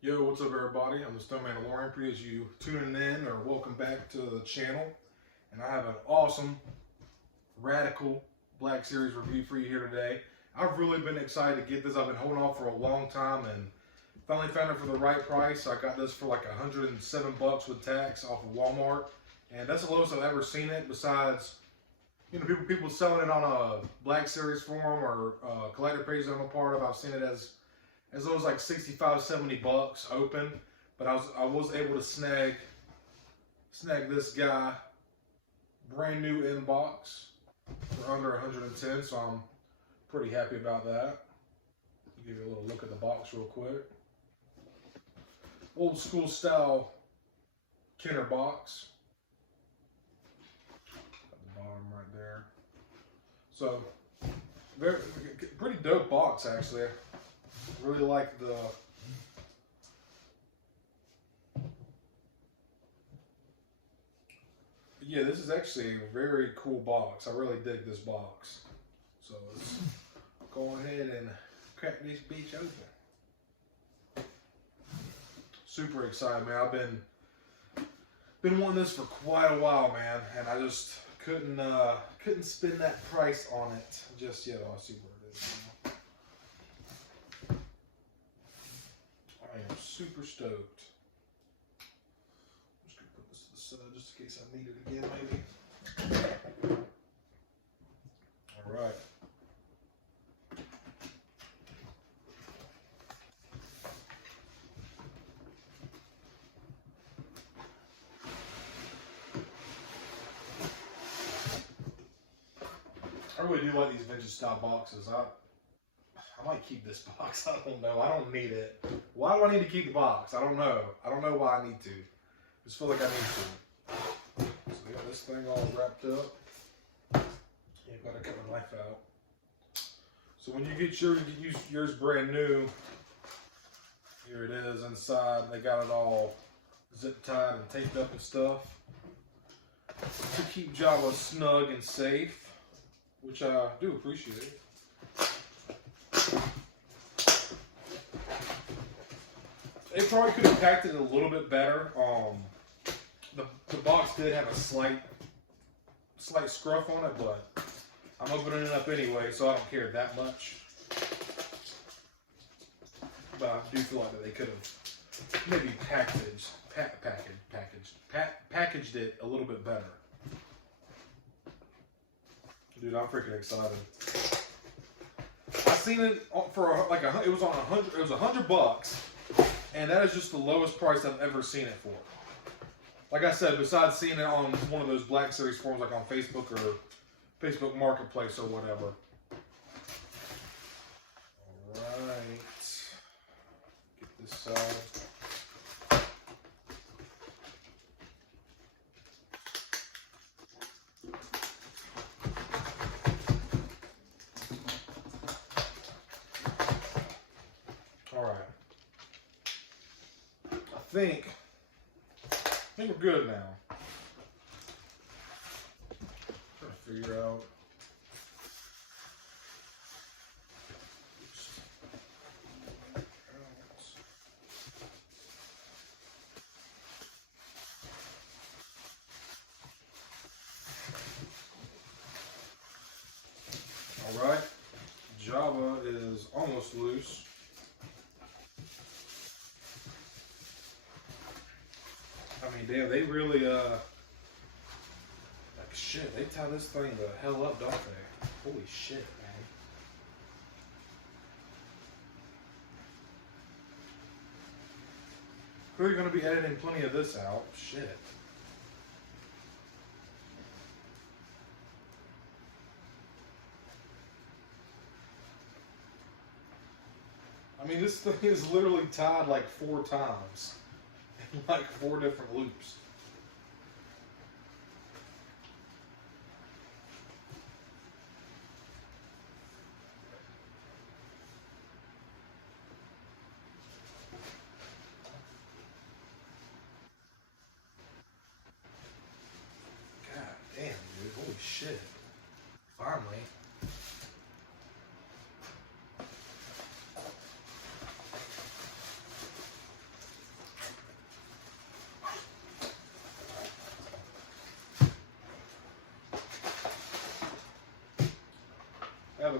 Yo, what's up everybody? I'm the Stone Mandalorian. Appreciate you tuning in or welcome back to the channel. And I have an awesome, radical Black Series review for you here today. I've really been excited to get this. I've been holding off for a long time and finally found it for the right price. I got this for like 107 bucks with tax off of Walmart. And that's the lowest I've ever seen it, besides, you know, people selling it on a Black Series forum or collector page that I'm a part of. I've seen it as low as like 65, 70 bucks open, but I was able to snag this guy brand new in box for under 110, so I'm pretty happy about that. I'll give you a little look at the box real quick. Old school style Kenner box. At the bottom right there. So pretty dope box actually. Really like the this is actually a very cool box. I really dig this box. So let's go ahead and crack this bitch open. Super excited, man. I've been wanting this for quite a while, man, and I just couldn't spend that price on it just yet. Oh, I see where it is now. I am super stoked. I'm just going to put this to the side just in case I need it again, maybe. All right. I really do like these vintage style boxes. I might keep this box. I don't know. I don't need it. Why do I need to keep the box? I don't know. I don't know why I need to. I just feel like I need to. So we got this thing all wrapped up. You've got to cut the knife out. So when you get yours brand new, here it is inside. They got it all zip tied and taped up and stuff to keep Jabba snug and safe, which I do appreciate. They probably could have packed it a little bit better. The box did have a slight scruff on it, but I'm opening it up anyway, so I don't care that much. But I do feel like that they could have maybe packaged it a little bit better. Dude, I'm freaking excited. I seen it for like it was $100 bucks. And that is just the lowest price I've ever seen it for. Like I said, besides seeing it on one of those Black Series forums like on Facebook or Facebook Marketplace or whatever. Alright. Get this side. Alright. I think we're good now. Trying to figure out. All right, Jabba is almost loose. I mean, damn, they really, like, shit, they tie this thing the hell up, don't they? Holy shit, man. We're going to be editing plenty of this out. Shit. I mean, this thing is literally tied like 4 times. Like 4 different loops. God damn, dude. Holy shit. Finally.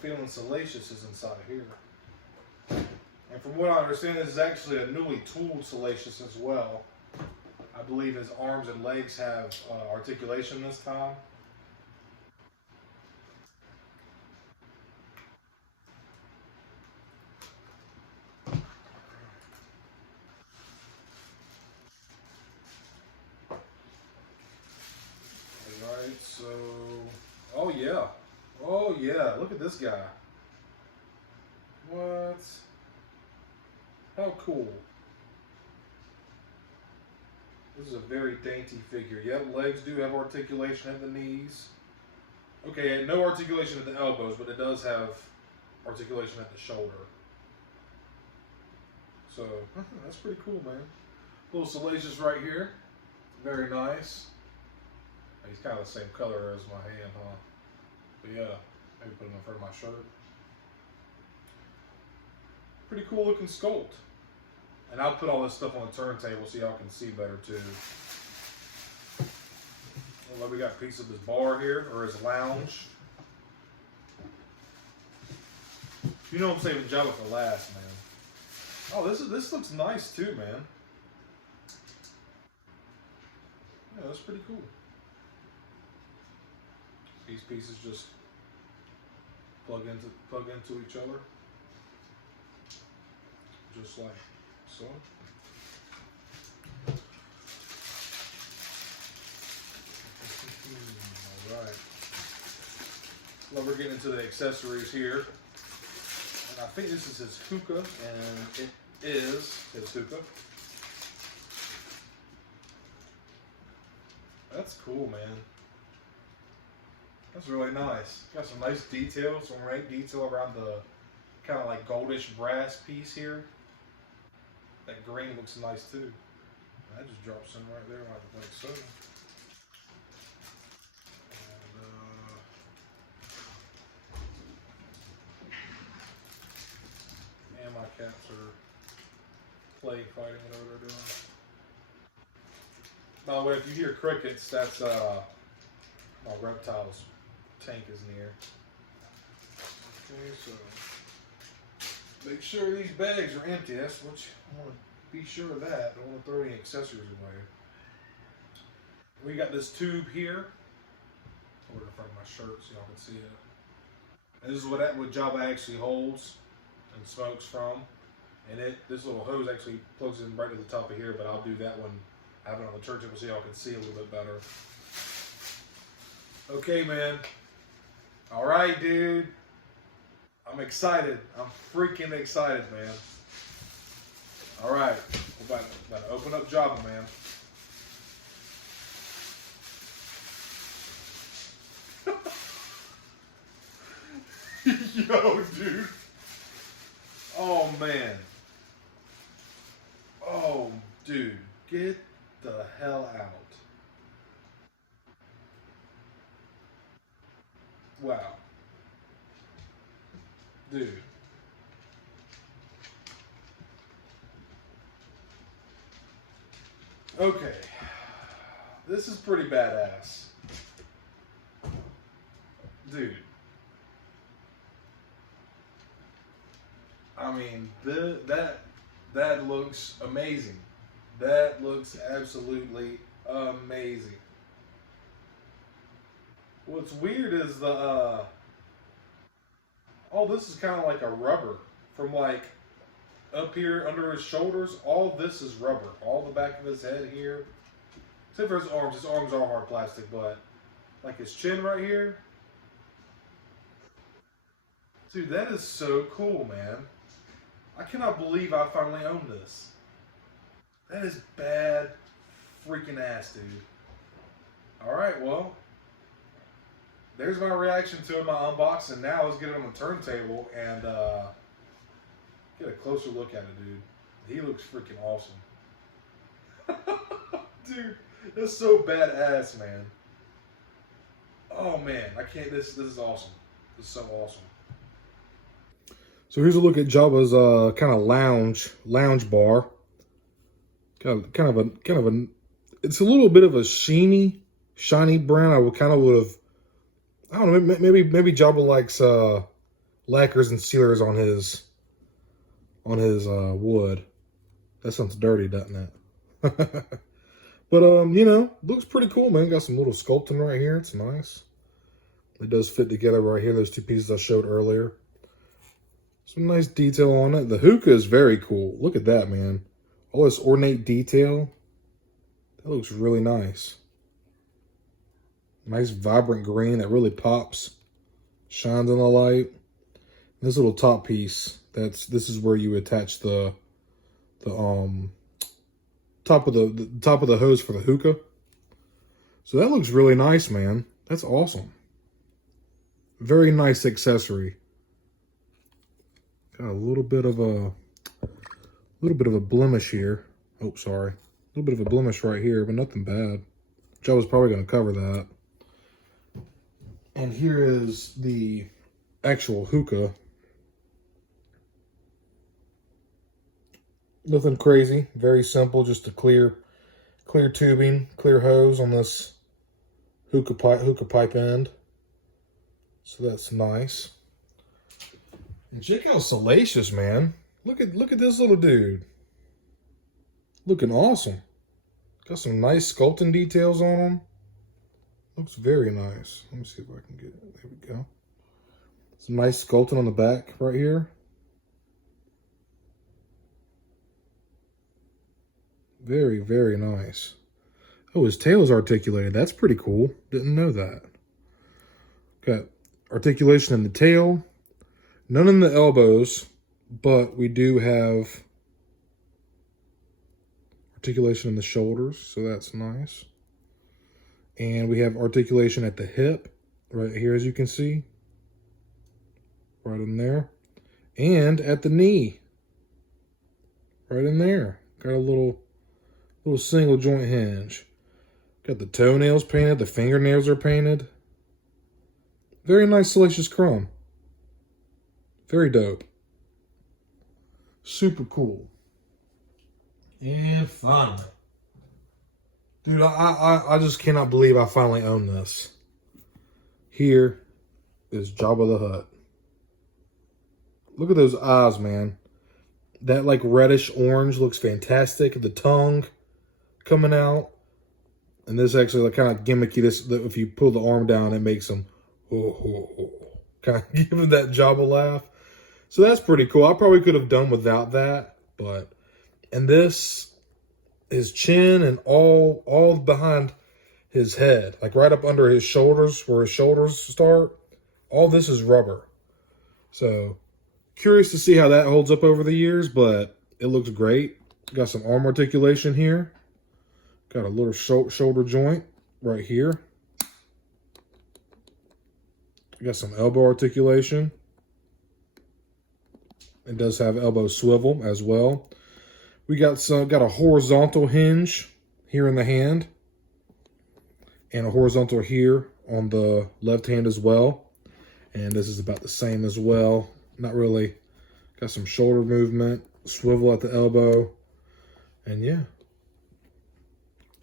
feeling salacious is inside of here. And from what I understand, this is actually a newly tooled salacious as well. I believe his arms and legs have articulation this time. Alright, so... Oh yeah. Oh yeah, look at this guy. What? How cool. This is a very dainty figure. Yep, legs do have articulation at the knees. Okay, no articulation at the elbows, but it does have articulation at the shoulder. So, that's pretty cool, man. Little salacious right here. Very nice. He's kind of the same color as my hand, huh? But yeah, maybe put him in front of my shirt. Pretty cool looking sculpt. And I'll put all this stuff on the turntable so y'all can see better too. Well, we got a piece of his bar here, or his lounge. You know I'm saving Jabba for last, man. Oh, this looks nice too, man. Yeah, that's pretty cool. These pieces just plug into each other, just like so. All right. Well, we're getting into the accessories here, and I think this is his hookah, and it is his hookah. That's cool, man. That's really nice. Got some nice detail, some great detail around the kind of like goldish brass piece here. That green looks nice too. I just dropped some right there like so. And my cats are fighting, whatever they're doing. By the way, if you hear crickets, that's my reptile's tank is near. Okay, so make sure these bags are empty. That's what I want to be sure of that. Don't want to throw any accessories away. We got this tube here. I'll put it in front of my shirt so y'all can see it. And this is what Jabba actually holds and smokes from. And this little hose actually plugs in right to the top of here, but I'll do that one. I have it on the turntable so y'all can see a little bit better. Okay, man. All right, dude. I'm excited. I'm freaking excited, man. All right. We're about to open up Jabba, man. Yo, dude. Oh, man. Oh, dude. Get the hell out. Wow. Dude. Okay. This is pretty badass. Dude. I mean, that looks amazing. That looks absolutely amazing. What's weird is the all this is kind of like a rubber from like up here under his shoulders. All this is rubber. All the back of his head here, except for his arms. His arms are hard plastic, but like his chin right here, dude, that is so cool, man. I cannot believe I finally own this. That is bad freaking ass, dude. All right, well, there's my reaction to it, my unboxing. Now let's get it on the turntable and get a closer look at it, dude. He looks freaking awesome. Dude, that's so badass, man. Oh man, I can't. This is awesome. This is so awesome. So here's a look at Jabba's kind of lounge bar. Kind of a. It's a little bit of a shiny brown. I would have. I don't know. Maybe Jabba likes lacquers and sealers on his wood. That sounds dirty, doesn't it? But you know, looks pretty cool, man. Got some little sculpting right here. It's nice. It does fit together right here. Those two pieces I showed earlier. Some nice detail on it. The hookah is very cool. Look at that, man. All this ornate detail. That looks really nice. Nice vibrant green that really pops. Shines in the light. This little top piece, this is where you attach the top of the hose for the hookah. So that looks really nice, man. That's awesome. Very nice accessory. Got a little bit of a blemish here. Oh, sorry. A little bit of a blemish right here, but nothing bad. Jabba's probably going to cover that. And here is the actual hookah. Nothing crazy. Very simple. Just a clear tubing, clear hose on this hookah pipe end. So that's nice. And check out Salacious, man. Look at this little dude. Looking awesome. Got some nice sculpting details on him. Looks very nice. Let me see if I can get it. There we go. Some nice sculpting on the back right here. Very, very nice. Oh, his tail is articulated. That's pretty cool. Didn't know that. Got articulation in the tail. None in the elbows, but we do have articulation in the shoulders, so that's nice. And we have articulation at the hip, right here, as you can see. Right in there. And at the knee. Right in there. Got a little single joint hinge. Got the toenails painted, the fingernails are painted. Very nice Salacious chrome. Very dope. Super cool. And finally. Dude, I just cannot believe I finally own this. Here is Jabba the Hutt. Look at those eyes, man. That like reddish orange looks fantastic. The tongue coming out. And this actually like kind of gimmicky. If you pull the arm down, it makes them kind of give him that Jabba laugh. So that's pretty cool. I probably could have done without that, but and this, his chin and all behind his head, like right up under his shoulders, where his shoulders start, all this is rubber. So curious to see how that holds up over the years, but it looks great. Got some arm articulation here. Got a little shoulder joint right here. Got some elbow articulation. It does have elbow swivel as well. We got a horizontal hinge here in the hand. And a horizontal here on the left hand as well. And this is about the same as well. Not really. Got some shoulder movement, swivel at the elbow. And yeah.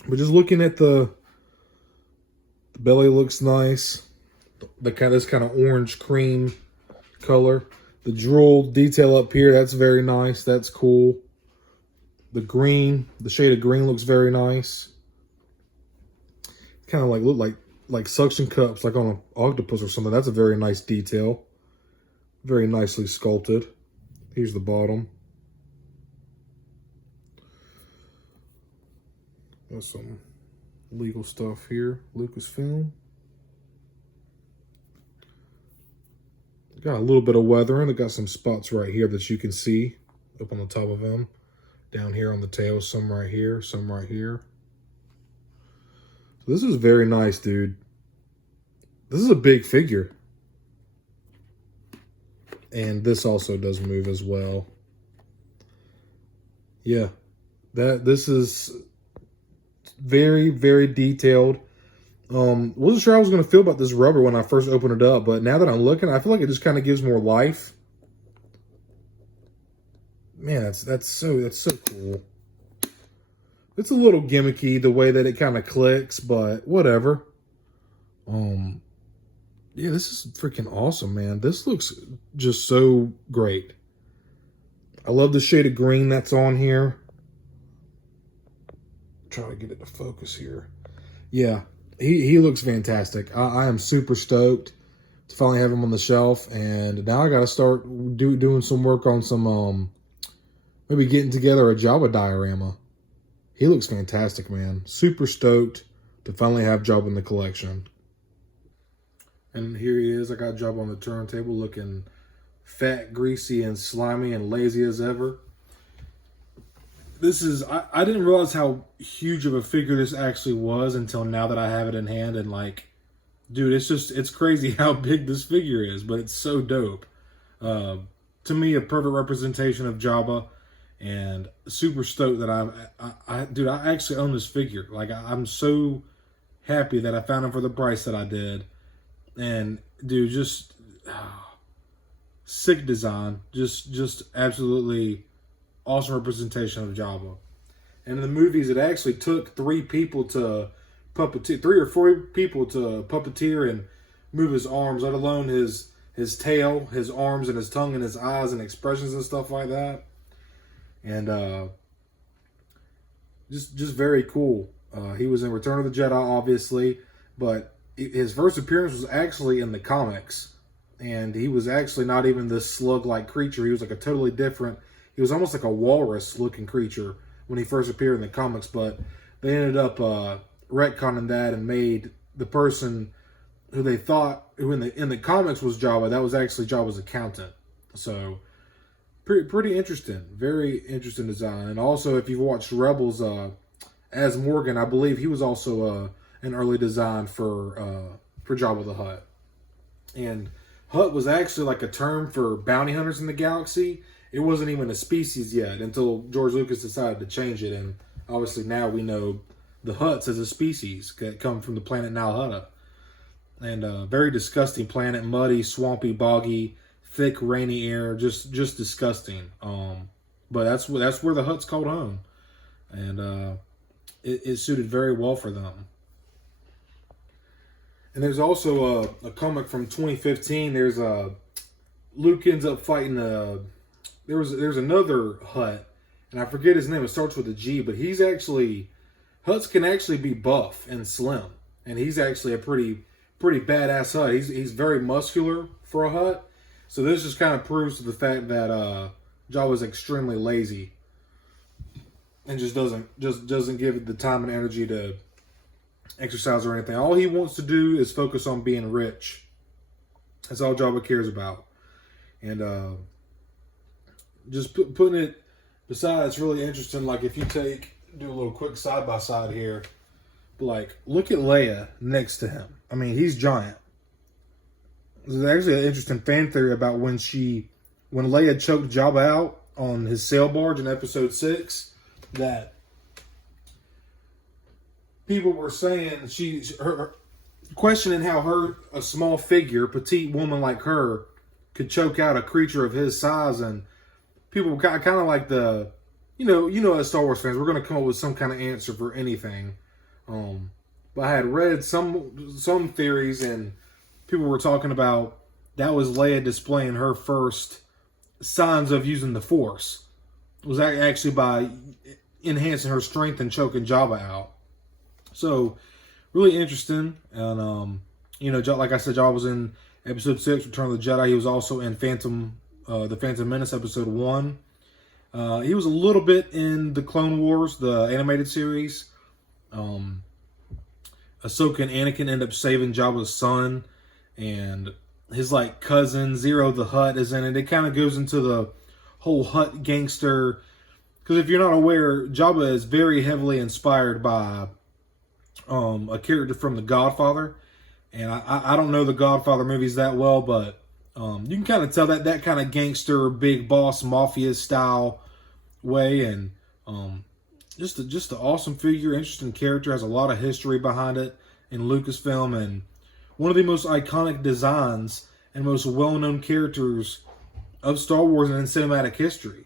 But just looking at the belly looks nice. This kind of orange cream color. The drool detail up here, that's very nice. That's cool. The green, the shade of green looks very nice. Kind of like look like suction cups, like on an octopus or something. That's a very nice detail. Very nicely sculpted. Here's the bottom. Got some legal stuff here. Lucasfilm. Got a little bit of weathering. They got some spots right here that you can see up on the top of them. Down here on the tail, some right here, some right here. So this is very nice, dude. This is a big figure. And this also does move as well. Yeah. This is very, very detailed. Wasn't sure how I was going to feel about this rubber when I first opened it up, but now that I'm looking, I feel like it just kind of gives more life. Man, that's so cool. It's a little gimmicky the way that it kind of clicks, but whatever. Yeah, this is freaking awesome, man. This looks just so great. I love the shade of green that's on here. Try to get it to focus here. Yeah, he looks fantastic. I am super stoked to finally have him on the shelf, and now I got to start doing some work on some maybe getting together a Jabba diorama. He looks fantastic, man. Super stoked to finally have Jabba in the collection. And here he is. I got Jabba on the turntable looking fat, greasy, and slimy and lazy as ever. This is, I didn't realize how huge of a figure this actually was until now that I have it in hand. And like, dude, it's crazy how big this figure is, but it's so dope. To me, a perfect representation of Jabba, and super stoked that dude, I actually own this figure. Like, I'm so happy that I found him for the price that I did. And dude, just sick design, just absolutely awesome representation of Jabba. And in the movies, it actually took 3 people to puppeteer, 3 or 4 people to puppeteer and move his arms, let alone his tail, his arms, and his tongue, and his eyes, and expressions and stuff like that. And just very cool. He was in Return of the Jedi, obviously, but his first appearance was actually in the comics, and he was actually not even this slug-like creature. He was like a totally different. He was almost like a walrus-looking creature when he first appeared in the comics, but they ended up retconning that and made the person who they thought who in the comics was Jabba, that was actually Jabba's accountant. So pretty interesting, very interesting design. And also, if you've watched Rebels, as Morgan, I believe he was also an early design for Jabba the Hutt. And Hutt was actually like a term for bounty hunters in the galaxy. It wasn't even a species yet until George Lucas decided to change it. And obviously now we know the Hutts as a species that come from the planet Nal Hutta. And very disgusting planet, muddy, swampy, boggy, thick, rainy air, just disgusting. But that's where the Hutt's called home. And it suited very well for them. And there's also a comic from 2015. There's Luke ends up fighting there's another Hutt, and I forget his name. It starts with a G, but he's actually, Hutts can actually be buff and slim, and he's actually a pretty badass Hutt. He's very muscular for a Hutt, so this just kind of proves to the fact that Jabba's extremely lazy and just doesn't give it the time and energy to exercise or anything. All he wants to do is focus on being rich. That's all Jabba cares about. And just putting it beside, it's really interesting. Like, if you do a little quick side-by-side here, like, look at Leia next to him. I mean, he's giant. There's actually an interesting fan theory about when Leia choked Jabba out on his sail barge in episode 6, that people were saying her questioning how a small figure, petite woman like her, could choke out a creature of his size. And people were kind of like as Star Wars fans, we're going to come up with some kind of answer for anything. But I had read some theories, and people were talking about that was Leia displaying her first signs of using the Force. It was actually by enhancing her strength and choking Jabba out. So, really interesting. And, like I said, Jabba was in episode 6, Return of the Jedi. He was also in the Phantom Menace episode 1. He was a little bit in the Clone Wars, the animated series. Ahsoka and Anakin end up saving Jabba's son, and his cousin Zero the Hutt is in it. It kind of goes into the whole Hutt gangster, because if you're not aware, Jabba is very heavily inspired by a character from The Godfather. And I don't know the Godfather movies that well, but you can kind of tell that kind of gangster, big boss, mafia style way. And just an awesome figure, interesting character, has a lot of history behind it in Lucasfilm, and one of the most iconic designs and most well-known characters of Star Wars and in cinematic history.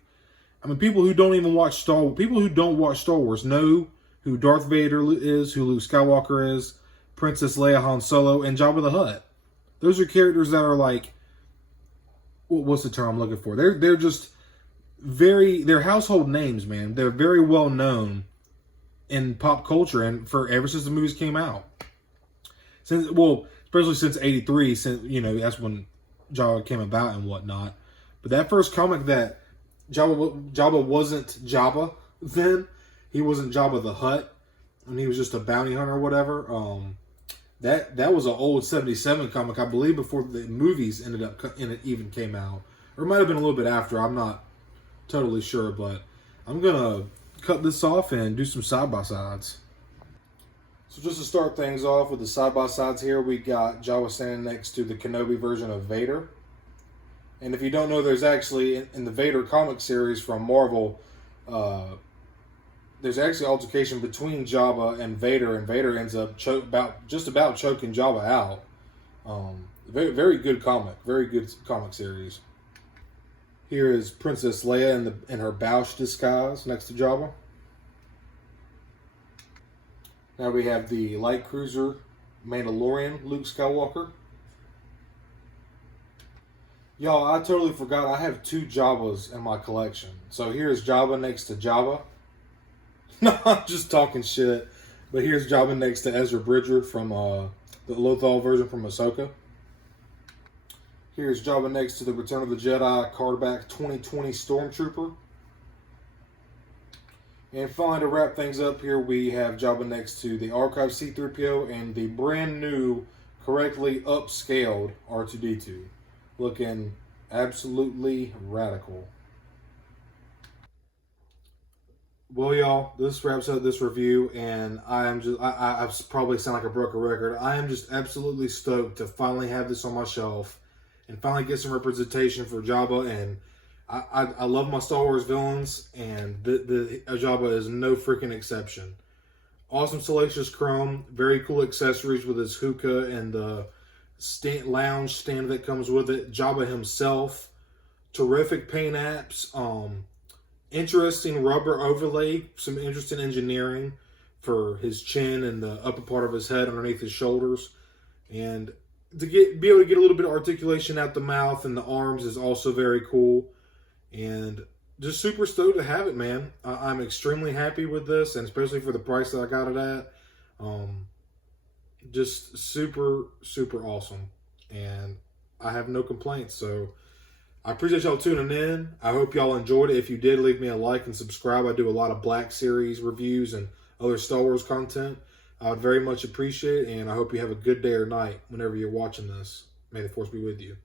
I mean, people who don't watch Star Wars know who Darth Vader is, who Luke Skywalker is, Princess Leia, Han Solo, and Jabba the Hutt. Those are characters that are like, what's the term I'm looking for? They're just they're household names, man. They're very well known in pop culture and for ever since the movies came out. Especially since '83, since that's when Jabba came about and whatnot. But that first comic that Jabba wasn't Jabba then. He wasn't Jabba the Hutt, and he was just a bounty hunter or whatever. That was an old '77 comic, I believe, before the movies even came out, or it might have been a little bit after. I'm not totally sure, but I'm gonna cut this off and do some side by sides. So just to start things off with the side by sides here, we got Jabba standing next to the Kenobi version of Vader. And if you don't know, there's actually in the Vader comic series from Marvel, there's actually altercation between Jabba and Vader ends up just about choking Jabba out. Very, very good comic. Very good comic series. Here is Princess Leia in her Bausch disguise next to Jabba. Now we have the light cruiser Mandalorian Luke Skywalker. Y'all, I totally forgot I have 2 Jabbas in my collection. So here's Jabba next to Jabba. No, I'm just talking shit. But here's Jabba next to Ezra Bridger from the Lothal version from Ahsoka. Here's Jabba next to the Return of the Jedi Cardback 2020 Stormtrooper. And finally, to wrap things up here, we have Jabba next to the Archive C-3PO and the brand new, correctly upscaled R2-D2. Looking absolutely radical. Well, y'all, this wraps up this review, and I probably sound like a broken record. I am just absolutely stoked to finally have this on my shelf and finally get some representation for Jabba. And I love my Star Wars villains, and the Jabba is no freaking exception. Awesome Salacious Chrome, very cool accessories with his hookah and the lounge stand that comes with it. Jabba himself, terrific paint apps, interesting rubber overlay, some interesting engineering for his chin and the upper part of his head underneath his shoulders, and to be able to get a little bit of articulation out the mouth and the arms is also very cool. And just super stoked to have it, man. I'm extremely happy with this, and especially for the price that I got it at. Just super, super awesome. And I have no complaints. So I appreciate y'all tuning in. I hope y'all enjoyed it. If you did, leave me a like and subscribe. I do a lot of Black Series reviews and other Star Wars content. I would very much appreciate it, and I hope you have a good day or night whenever you're watching this. May the Force be with you.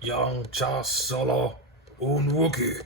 Young Cha Solo un Wookiee.